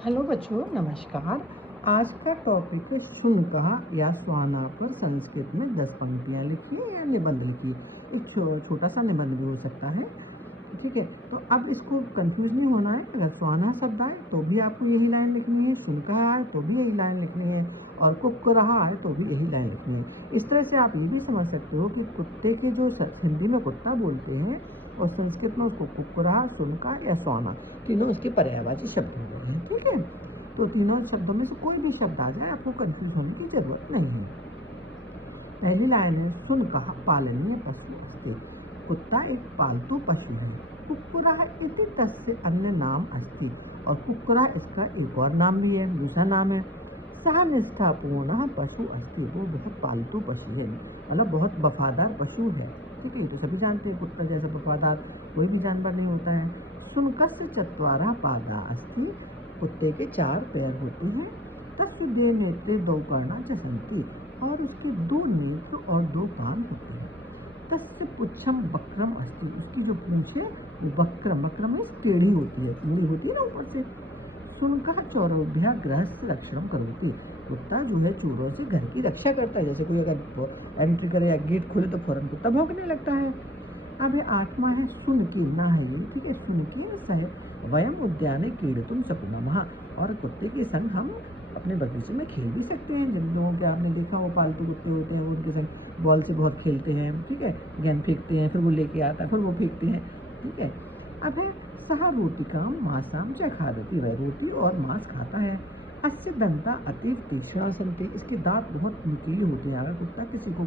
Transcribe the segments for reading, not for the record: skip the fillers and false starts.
Hello बच्चों, नमस्कार। आज का टॉपिक है शुनकहा या स्वाना पर संस्कृत में 10 पंक्तियाँ लिखिए या निबंध लिखिए। एक छोटा सा निबंध भी हो सकता है। ठीक है, तो अब इसको कंफ्यूज नहीं होना है। अगर स्वाना शब्द आए तो भी आपको यही लाइन लिखनी है, शुनकहा आए तो भी यही लाइन लिखनी है, और कुक्कुरहा आए तो भी यही लाइन लिखनी है। इस तरह से आप ये भी समझ सकते हो कि कुत्ते के जो हिंदी में कुत्ता बोलते हैं और संस्कृत में उसको कुक्कुरहा, शुनका या स्वाना, तीनों उसके पर्यायवाची शब्द हो गए हैं। ठीक है, तो तीनों शब्दों में से कोई भी शब्द आ जाए, आपको कंफ्यूज होने की जरूरत नहीं है। पहली लाइन है, शुनकः पालनीय पशु अस्ति। कुत्ता एक पालतू पशु है। कुक्कुरः इति तस्य अन्य नाम अस्ति, और कुक्कुरा इसका एक और नाम भी है, दूसरा नाम है। सह निष्ठापूर्ण पशु अस्ति, वो बहुत पालतू पशु है, मतलब बहुत वफादार पशु है। ठीक है, ये तो सभी जानते हैं, कुत्ता जैसा वफादार कोई भी जानवर नहीं होता है। शुनकस्य चत्वारः पादा अस्ति, कुत्ते के 4 पैर होते हैं। तस्य द्वे नेत्रे द्वौ कर्णा च सन्ति, और उसके 2 नेत्र और 2 कान होते हैं। तस्य पुच्छम वक्रम अस्ति, उसकी जो पूंछ है वो वक्रम में टेढ़ी होती है, ना ऊपर से। शुनकः चोरभ्यः गृहस्य रक्षणं करोति, कुत्ता जो है चोरों से घर की रक्षा करता है। जैसे कोई अगर एंट्री करे या गेट खोले तो फौरन कुत्ता भौंकने लगता है। अब ये आत्मा है शुनकी ना है ये, ठीक है। शुनकी सह वयम उद्याने क्रीडितुं शक्नुमः, और कुत्ते के संग हम अपने बगीचे में खेल भी सकते हैं। जिन लोगों के आपने देखा वो पालतू कुत्ते होते हैं, वो उनके संग बॉल से बहुत खेलते हैं। ठीक है, गेंद फेंकते हैं, फिर वो लेके आता है, फिर वो फेंकते हैं। ठीक है, अब है सह रोटिकाम मांसाम च खादति, वह रोटी और मांस खाता है। अस्य दंता अतीव तीक्ष्णा सन्ति, इसके दांत बहुत नुकीले होते हैं। अगर कुत्ता किसी को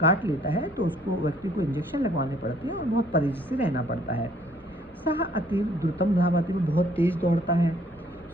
काट लेता है तो उसको व्यक्ति को इंजेक्शन लगवाने पड़ते हैं और बहुत परहेज से रहना पड़ता है। सह अतीव द्रुतम धावति, वो बहुत तेज दौड़ता है।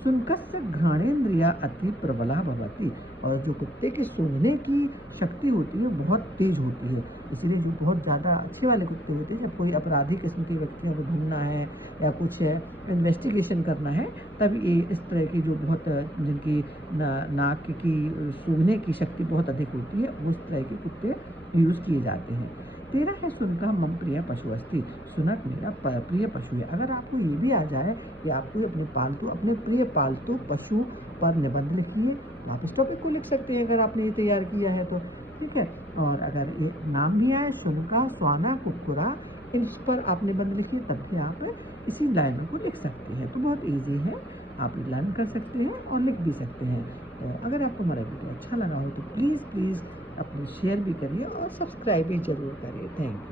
शुनकस्य घ्राणेन्द्रिया अति प्रबला भवति, और जो कुत्ते की सूंघने की शक्ति होती है बहुत तेज होती है। इसलिए जो बहुत ज़्यादा अच्छे वाले कुत्ते होते हैं, जब कोई अपराधी किस्म के व्यक्तियों को ढूंढना है या कुछ इन्वेस्टिगेशन करना है, तब ये इस तरह की जो बहुत जिनकी नाक की सूंघने की शक्ति बहुत अधिक होती है, उस तरह के कुत्ते यूज़ किए जाते हैं। तेरा है शुनकः मम प्रिय पशु अस्ति, शुनक मेरा प्रिय पशु है। अगर आपको ये भी आ जाए कि आपको अपने प्रिय पालतू पशु पर निबंध लिखिए, आप इस टॉपिक को लिख सकते हैं अगर आपने ये तैयार किया है तो। ठीक है, और अगर ये नाम भी आए शुनका, स्वाना, कुक्कुरा, इस पर आप निबंध लिखिए, तब भी आप इसी लाइन को लिख सकते हैं। तो बहुत ईजी है, आप ये लर्न कर सकते हैं और लिख भी सकते हैं। तो अगर आपको हमारा वीडियो अच्छा लगा हो तो प्लीज़ अपने शेयर भी करिए और सब्सक्राइब भी ज़रूर करिए। Thank you.